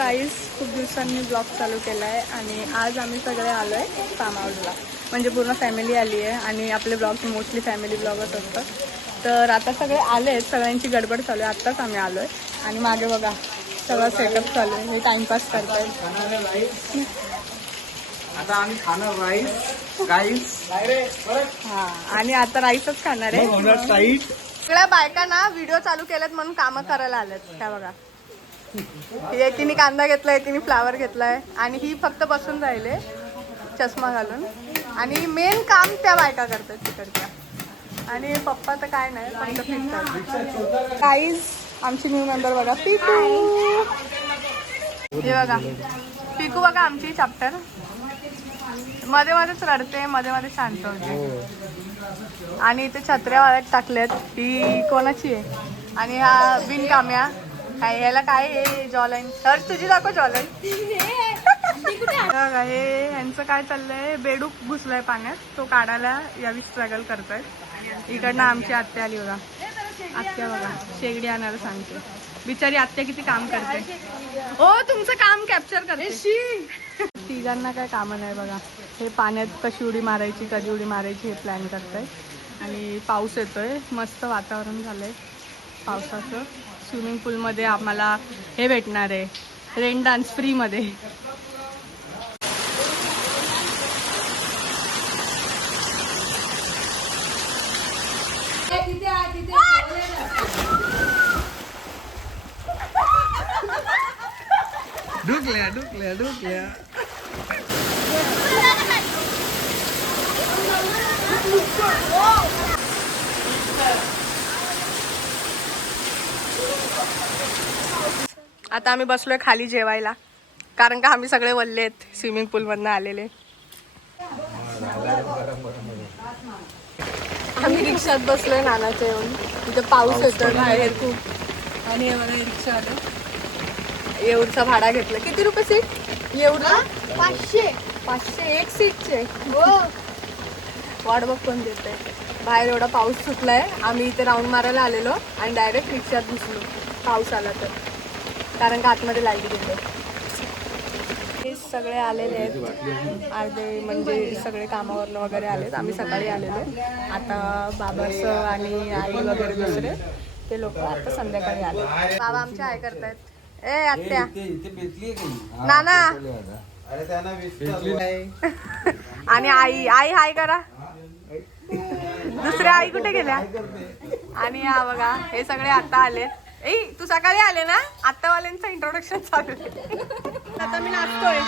Guys, खूप दिवसांनी blog चालू केला आहे आणि आज आम्ही सगळे आलो आहे फार्म हाऊसला. म्हणजे पूर्ण फॅमिली आली आहे आणि आपले ब्लॉग मोस्टली फॅमिली ब्लॉगच असतात. तर आता सगळे आले आहेत, सगळ्यांची गडबड चालू आहे. आत्ताच आम्ही आलो आहे आणि मागे बघा सगळं सेटअप चालू आहे. हे टाइमपास करतायत. आता आम्ही खाणार राईस गाईस. हां, आणि आता राईसच खाणार आहे. सगळ्या बायकांना व्हिडिओ चालू केलेत म्हणून कामं करायला आलेत. काय बघा, एकीने कांदा घेतलाय, एकीने फ्लावर घेतलाय आणि ही फक्त बसून राहिले चष्मा घालून. आणि मेन काम त्या बायका करतात तिकडच्या. आणि पप्पा तर काय नाही, फक्त फिरतात. गाईज, आमची न्यू मेंबर बघा, पिकू. हे बघा पिकू, बघा आमची चॅप्टर. मध्ये मध्येच रडते, मध्ये मध्ये शांत होते. आणि इथे छत्र्या वाळत टाकल्यात. ही कोणाची आहे? आणि हा बिनकाम्या काय, ह्याला काय आहे जॉलाईन. तर तुझी दाखव जॉलाईन. बघा हे ह्यांचं काय चाललंय, बेडूक घुसलाय पाण्यात, तो काढायला यावी स्ट्रगल करतायत. इकडनं आमची आत्या आली बघा. आत्या बघा शेगडी आणायला सांगते. बिचारी आत्या किती काम करते. हो, तुमचं काम कॅप्चर करते. तिघांना काय कामं नाही बघा. हे पाण्यात कशी उडी मारायची, कधी उडी मारायची हे प्लॅन करताय. आणि पाऊस येतोय, मस्त वातावरण झालंय पावसाचं. स्विमिंग पूलमध्ये आम्हाला हे भेटणार आहे, रेन डान्स फ्रीमध्ये. डुकल्या डुकल्या डुकल्या. आता आम्ही बसलोय खाली जेवायला, कारण का आम्ही सगळे वल्ले आहेत स्विमिंग पूलमधनं आलेले. आम्ही रिक्षात बसलोय नानाच्या येऊन. तिथे पाऊस येतोय बाहेर खूप. आणि हे मला रिक्षा आलं. एवढचा भाडा घेतला. किती रुपये सीट? एवढा 500 एक सीटचे. हो, वाट बघ कोण देतंय. बाहेर एवढा पाऊस सुटलाय. आम्ही इथे राऊंड मारायला आलेलो आणि डायरेक्ट रिक्षात घुसलो पाऊस आला तर, कारण का आतमध्ये लाईट गेले. हे सगळे आलेले आहेत, अर्धे म्हणजे सगळे कामावरनं वगैरे आलेत. आम्ही सकाळी आलेलो. आता बाबासं आणि आई वगैरे दुसरे ते लोक आता संध्याकाळी आले. बाबा आमच्या आई करतायत. ए आत्या, नाना आणि आई आई हाय करा. दुसऱ्या आई कुठे गेल्या? आणि हा बघा हे सगळे आता आले. ए तू सकाळी आले ना, आत्तावाल्यांचं इंट्रोडक्शन चालू आहे. आता मी नाचतोय.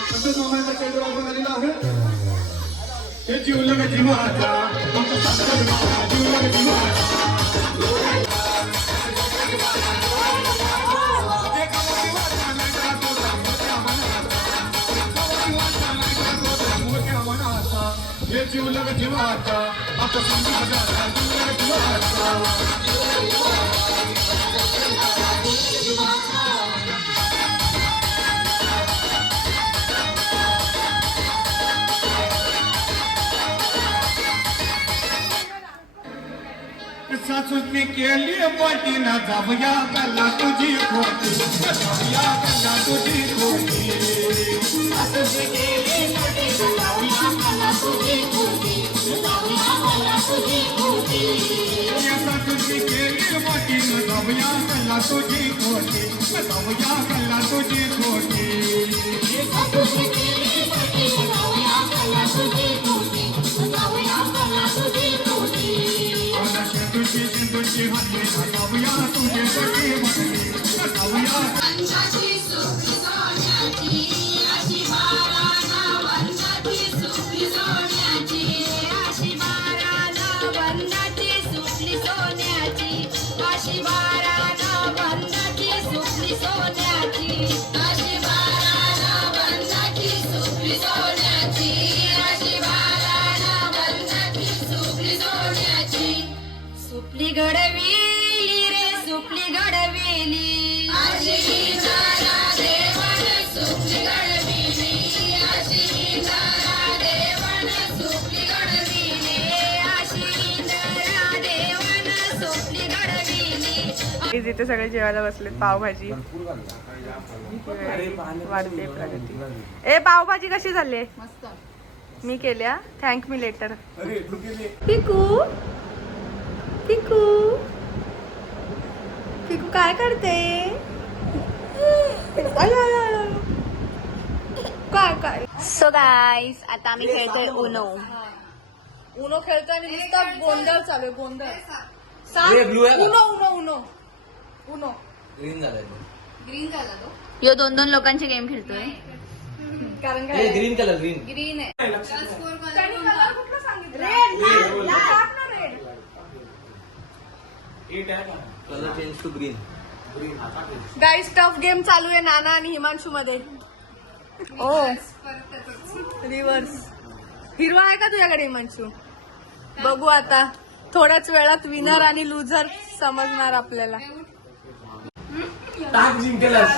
सासूने केली पाठी ना, जाऊया गल्ला तुझी खोटी, जाऊया गल्ला तुझी खोटी. सासूने केली पाठी ना, जाऊया गल्ला तुझी खोटी, जाऊया गल्ला तुझी खोटी. सासूने केली पाठी ना, जाऊया गल्ला तुझी खोटी, जाऊया गल्ला तुझी खोटी. सासूने केली पाठी ना, जाऊया गल्ला तुझी खोटी, जाऊया गल्ला तुझी खोटी. तुझी हल्ली जाऊया तुझे सगळे म्हणली, जाऊया वंशाची सुखी सोन्याची, अशी बाराना वंशाची सुखी सोन्याची, अशी बाराना वंशाची सुखी सोन्याची, अशी बाराना वंशाची सुखी सोन्याची, अशी बाराना वंशाची सुखी सोन्याची, अशी बाराना वंशाची सुखी सोन्याची. सुपली घडवी गाईज इथे सगळे जेवायला बसलेत. पावभाजी वाढते प्रगती. ए पावभाजी कशी झाली? मी केल्या. Thank me later. पिकू पिकू पिकू काय करते? काय काय? सो गाईज आता आम्ही खेळतोय उनो. उनो खेळतोय आणि नुसता गोंधळ चालू आहे. गोंधळ. Uno Uno Uno Uno. Green झालाय यो 2-2 लोकांचे गेम खेळतोय. कारण काय ग्रीन कलर ग्रीन. ग्रीन आहे. Colour change to green. Guys tough game चालू आहे नाना आणि हिमांशू मध्ये. ओ रिव्हर्स. हिरवा आहे का तुझ्याकडे हिमांशू? बघू आता थोड्याच वेळात विनर आणि लुझर समजणार आपल्याला. टाक जिंकेलस.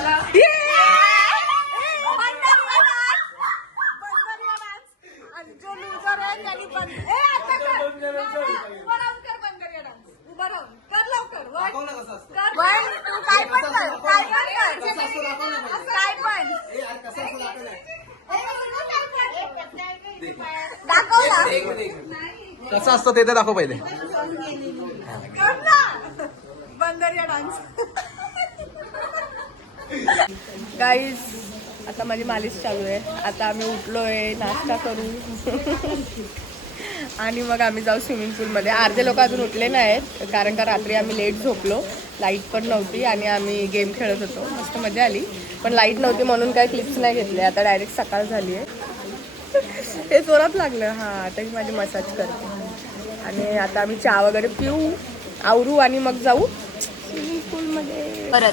जो लुझर आहे त्यांनी पण उभं राहून कर बंदरिया डान्स. उभं राहून कर लवकर. काय पण कर. काय पण कर. काय पण दाखव ना. कसं असतं ते तर दाखव पहिले. कर ना बंदरिया डान्स. गाईज आता माझी मालिश चालू आहे. आता आम्ही उठलोय, नाश्ता करू आणि मग आम्ही जाऊ स्विमिंग पूलमध्ये. अर्धे लोक अजून उठले नाहीत कारण का रात्री आम्ही लेट झोपलो. लाईट पण नव्हती आणि आम्ही गेम खेळत होतो. मस्त मजा आली पण लाईट नव्हती म्हणून काही क्लिप्स नाही घेतले. आता डायरेक्ट सकाळ झाली आहे. हे जोरात लागलं. हां आता मी माझी मसाज करते आणि आता आम्ही चहा वगैरे पिऊ, आवरू आणि मग जाऊ स्विमिंग पूलमध्ये परत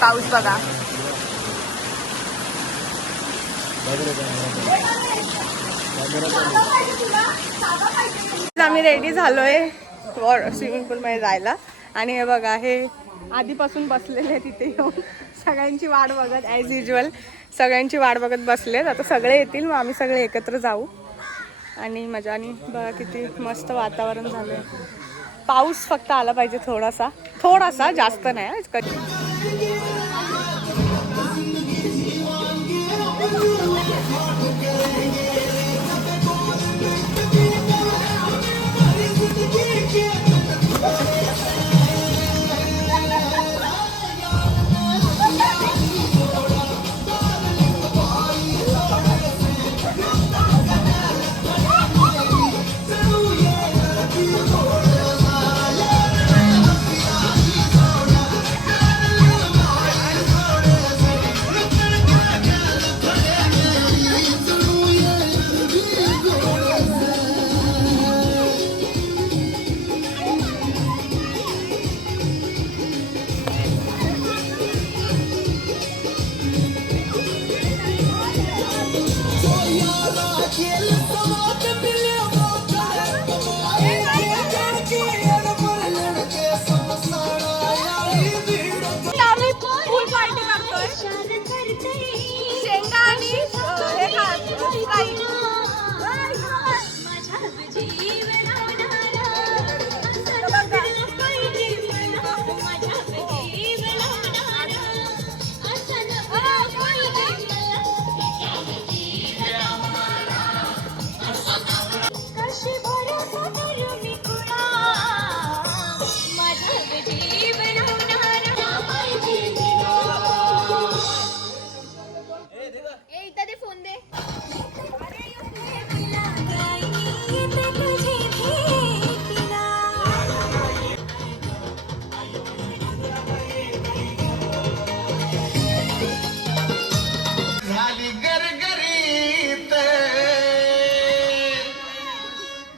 पाऊस बघा. आम्ही रेडी झालोय स्विमिंग पूल मध्ये जायला आणि हे बघा हे आधीपासून बसलेले तिथे येऊन सगळ्यांची वाट बघत ॲज युजल सगळ्यांची वाट बघत बसलेत. आता सगळे येतील मग आम्ही सगळे एकत्र जाऊ आणि मजा. आणि बघा किती मस्त वातावरण झालंय. पाऊस फक्त आला पाहिजे थोडासा थोडासा, जास्त नाही.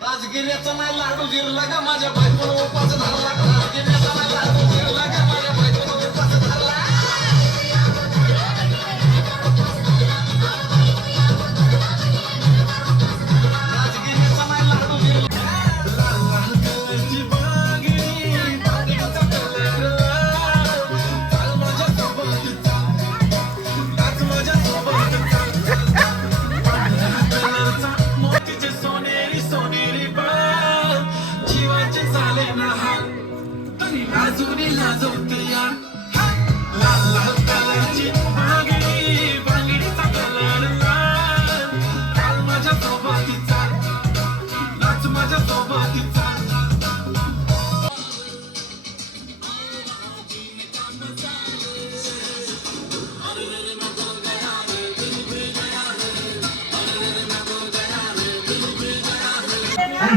राजगिऱ्याचा नाही लाडू जिरला का माझ्या बायकोला उपास धरला. राजगिऱ्याचा नाही लाडू जिरला का माझ्या बायकोला उपास धरला. राजगिऱ्याचा नाही लाडू जिरला. लाल लाल कलरची बांगडी बांगडीचा कलर काल माझ्या सोबतचा आज माझ्या सोबतचा कलरचा मोतीचे सोनेरी सोनेरी बाल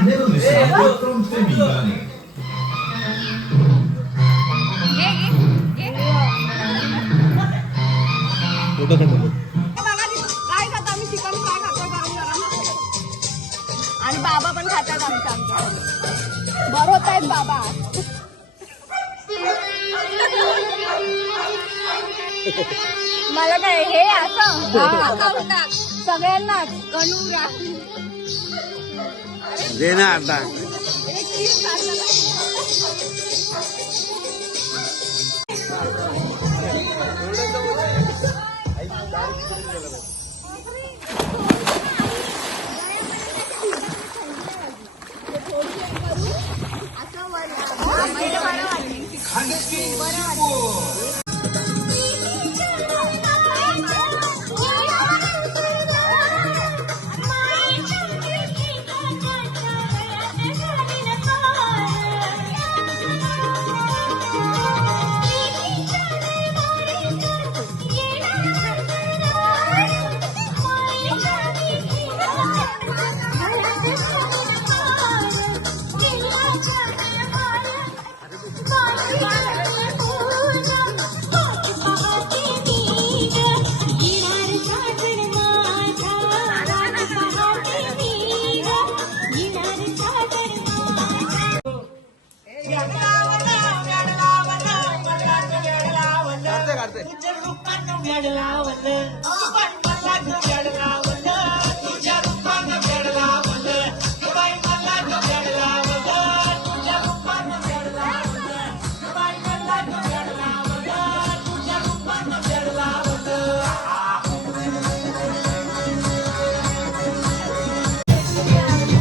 never miss a break from Femigani. काय खाता आम्ही चिकन फ्राय खातो गरम गरम आणि बाबा पण खातात आमच्या बरं होत आहेत बाबा. मला काय हे असं सगळ्यांनाच कणूया दे ना आता.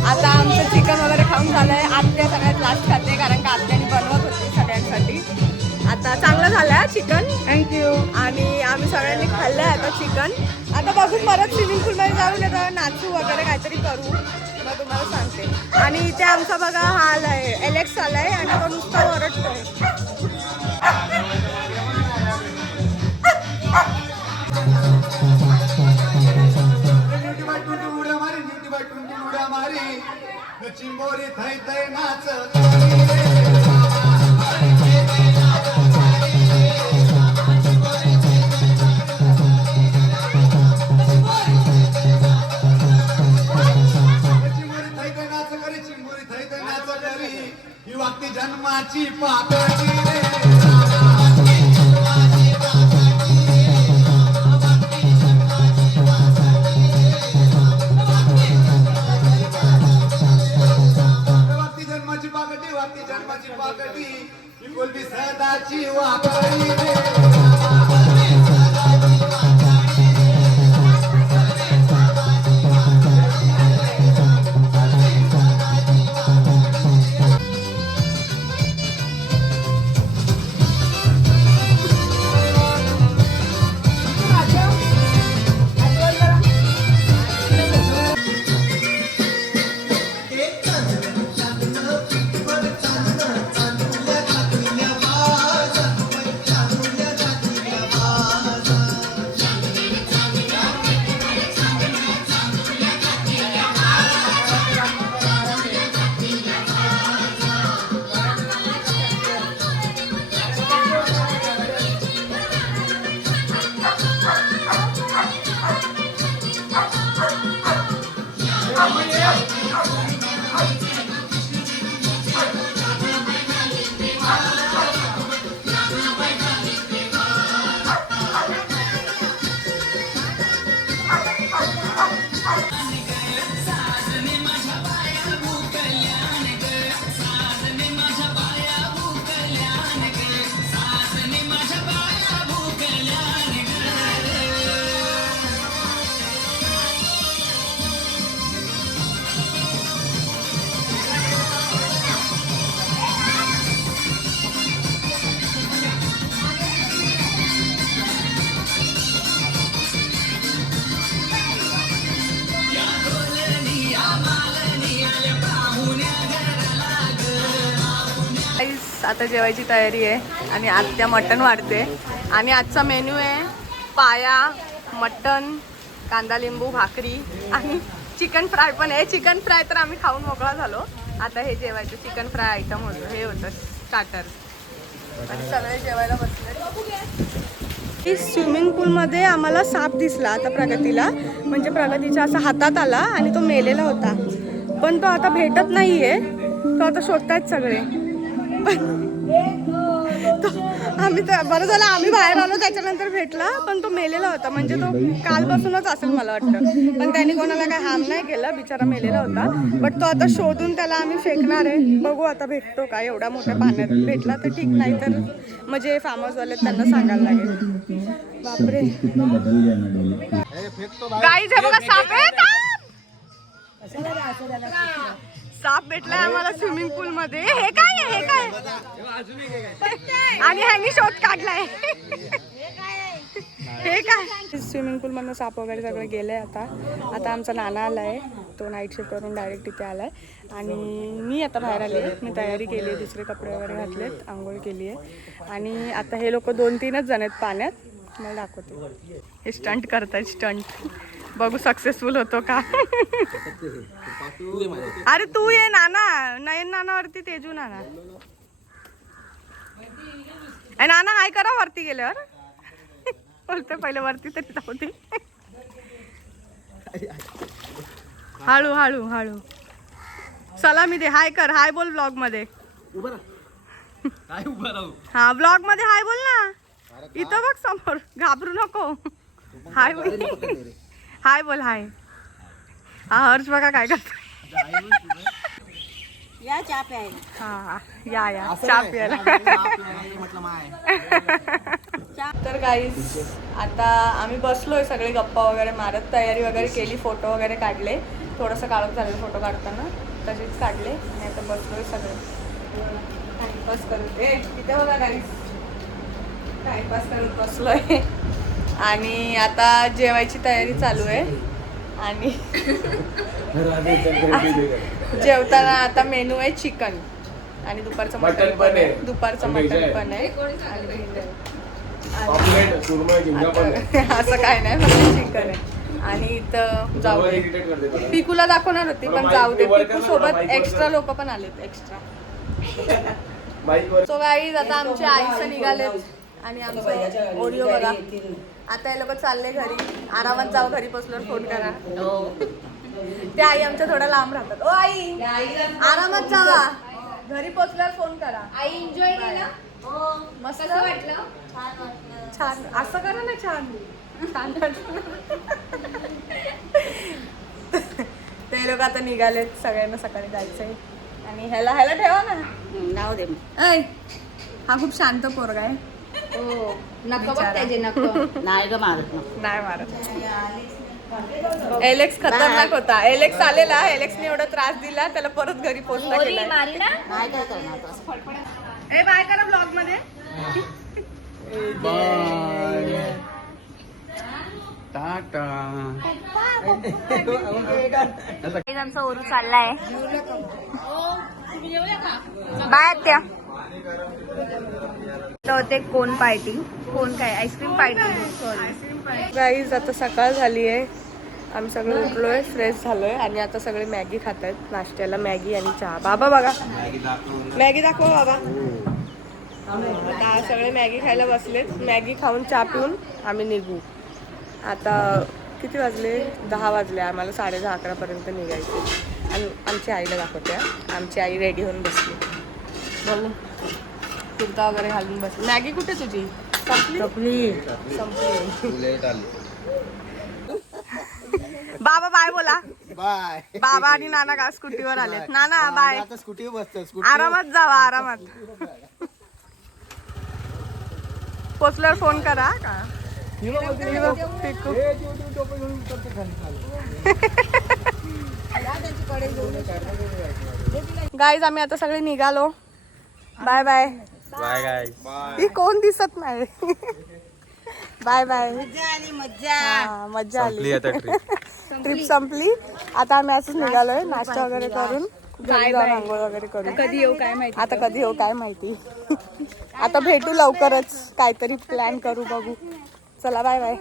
आता आमचं चिकन वगैरे खाऊन झालंय. आत्या सगळ्यात लास्ट खाते कारण का आत्याने बनवत होती सगळ्यांसाठी. आता चांगलं झालंय चिकन. थँक्यू. आणि आम्ही सगळ्यांनी खाल्लंय आता चिकन. आता बघून परत स्विमिंग पूलमध्ये जाऊन येतो नाचू वगैरे काहीतरी करू मग तुम्हाला सांगते. आणि इथे आमचा बघा हा आलाय एलेक्स आलाय आणि तो नुसता ओरडतोय. चिंबोरी थै थै नाच ही वागती जन्माची पातळी जन्माची पाकटी ही बोलती सदाची वाकडी आता जेवायची तयारी आहे आणि आत्या मटण वाढते. आणि आजचा मेन्यू आहे पाया, मटण, कांदा लिंबू भाकरी आणि चिकन फ्राय पण आहे. चिकन फ्राय तर आम्ही खाऊन मोकळा झालो. आता हे जेवायचं चिकन फ्राय आयटम होतं, हे होतं स्टार्टर. आणि सगळे जेवायला बसले. स्विमिंग पूलमध्ये आम्हाला साप दिसला आता प्रगतीला, म्हणजे प्रगतीच्या असं हातात आला आणि तो मेलेला होता. पण तो आता भेटत नाहीये, तो आता शोधतायत सगळे. आम्ही तर बरं झालं आम्ही बाहेर आलो त्याच्यानंतर भेटला, पण तो मेलेला होता. म्हणजे तो कालपासूनच असेल मला वाटतं, पण त्याने कोणाला काय हार्म नाही केलं, बिचारा मेलेला होता. बट तो आता शोधून त्याला आम्ही फेकणार आहे. बघू आता भेटतो का. एवढ्या मोठ्या पाण्यात भेटला तर ठीक, नाही तर म्हणजे फार्म हाऊसवाले त्यांना सांगायला लागेल. बापरे गाईज हे बघा साप आहे. साप भेटलाय आम्हाला स्विमिंग पूल मध्ये. हे काय आहे, हे काय आणि ह्यांनी शोध काढलाय. हे काय स्विमिंग पूल मधनं साप वगैरे सगळं गेलंय. आता आमचा नाना आलाय, तो नाईट शिफ्ट करून डायरेक्ट इथे आलाय. आणि मी आता बाहेर आले, मी तयारी केली आहे, दुसरे कपडे वगैरे घातलेत, आंघोळ केली आहे. आणि आता हे लोक 2-3च जण आहेत पाण्यात. मला दाखवते हे स्टंट करतायत. स्टंट बघू सक्सेसफुल होतो का. अरे तू ये नाना, नयन नानावरती तेजू नाना. नाना हाय करा वरती गेल्यावर. बोलते पहिले वरती तरी जाऊ दे. हळू हळू हळू सलामी दे. हाय कर, हाय बोल ब्लॉग मध्ये. हा ब्लॉग मध्ये हाय बोल ना. इथं बघ समोर, घाबरू नको. हाय बोल, हाय बोल, हाय. हा हर्ष बघा काय करतो. या चहा प्यायला. हा या चहा प्यायला. तर गाईज आता आम्ही बसलोय सगळे गप्पा वगैरे मारत, तयारी वगैरे केली, फोटो वगैरे काढले. थोडंसं काळोख झालेलं फोटो काढताना, तसेच काढले. आणि आता बसलोय सगळे टाइमपास करत. तिथे बघा गाईज टाइमपास करत बसलोय. आणि आता जेवायची तयारी चालू आहे. आणि जेवताना आता मेनू आहे चिकन आणि दुपारचं मटन पण आहे. दुपारचं मटन पण आहे असं काय नाही, फक्त चिकन आहे. आणि इथं जाऊ दे, पिकूला दाखवणार होती पण जाऊ दे. पिकू सोबत एक्स्ट्रा लोक पण आलेत, एक्स्ट्रा. सो गाईज आता आमच्या आईचं निघालेत आणि आमचं ऑडिओ बघा. आता हे लोक चालले घरी. आरामात जाऊ, घरी पोचल्यावर फोन करा. ते आई आमच्या थोडा लांब राहतात. ओ आई आरामात जावा, घरी पोचल्यावर फोन करा. आई एन्जॉय केलं. मस्त कसं वाटलं? छान. असं करा ना, छान छान वाटलं. ते लोक आता निघालेत, सगळ्यांना सकाळी जायचंय. आणि ह्याला ठेवा ना, नाव दे. ऐ हा खूप शांत पोरगा आहे. हो नको बघ त्याचे नको. नाही ग मारत नाही मारत. एलेक्स खतरनाक होता. एलेक्स आलेला, एलेक्सने एवढा त्रास दिला, त्याला परत घरी पोहोचला केला. मारी ना. नाही काय करणार. बाय करा ब्लॉग मध्ये. आमचा ओरू चाललाय. बाय आत्या. होते कोण पार्टी, कोण काय आईस्क्रीम पार्टी. सॉरी गाईज आता सकाळ झाली आहे. आम्ही सगळे उठलोय, फ्रेश झालोय आणि आता सगळे मॅगी खात आहेत नाश्त्याला. मॅगी आणि चहा. बाबा बघा मॅगी दाखव बाबा. आता सगळे मॅगी खायला बसलेत. मॅगी खाऊन चहा पिऊन आम्ही निघू. आता किती वाजले? 10 वाजले. आम्हाला 10:30-11 पर्यंत निघायचे. आणि आमच्या आईला दाखवते. आमची आई रेडी होऊन बसली. बघू कुर्ता वगैरे घालून बसली. मॅगी कुठे तुझी? संपली. बाबा बाय बोला. बाय. बाबा आणि नाना का स्कूटीवर आलेत. नाना बाय. आता स्कूटीवर बसतो. आरामात जावा, आरामात. पोचल्यावर फोन करा का. गाईज आम्ही आता सगळे निघालो. Bye bye. Bye guy. ही कोण दिसत नाही. Bye bye. मज्जा. मज्जा आली. संपली आता ट्रिप. ट्रिप संपली. आता आम्ही असंच निघालोय, नाश्ता वगैरे करून घरी जाऊन आंघोळ वगैरे करू. कधी येऊ काय माहिती. आता कधी येऊ काय माहिती. आता भेटू लवकरच, काहीतरी प्लॅन करू, बघू. चला बाय बाय.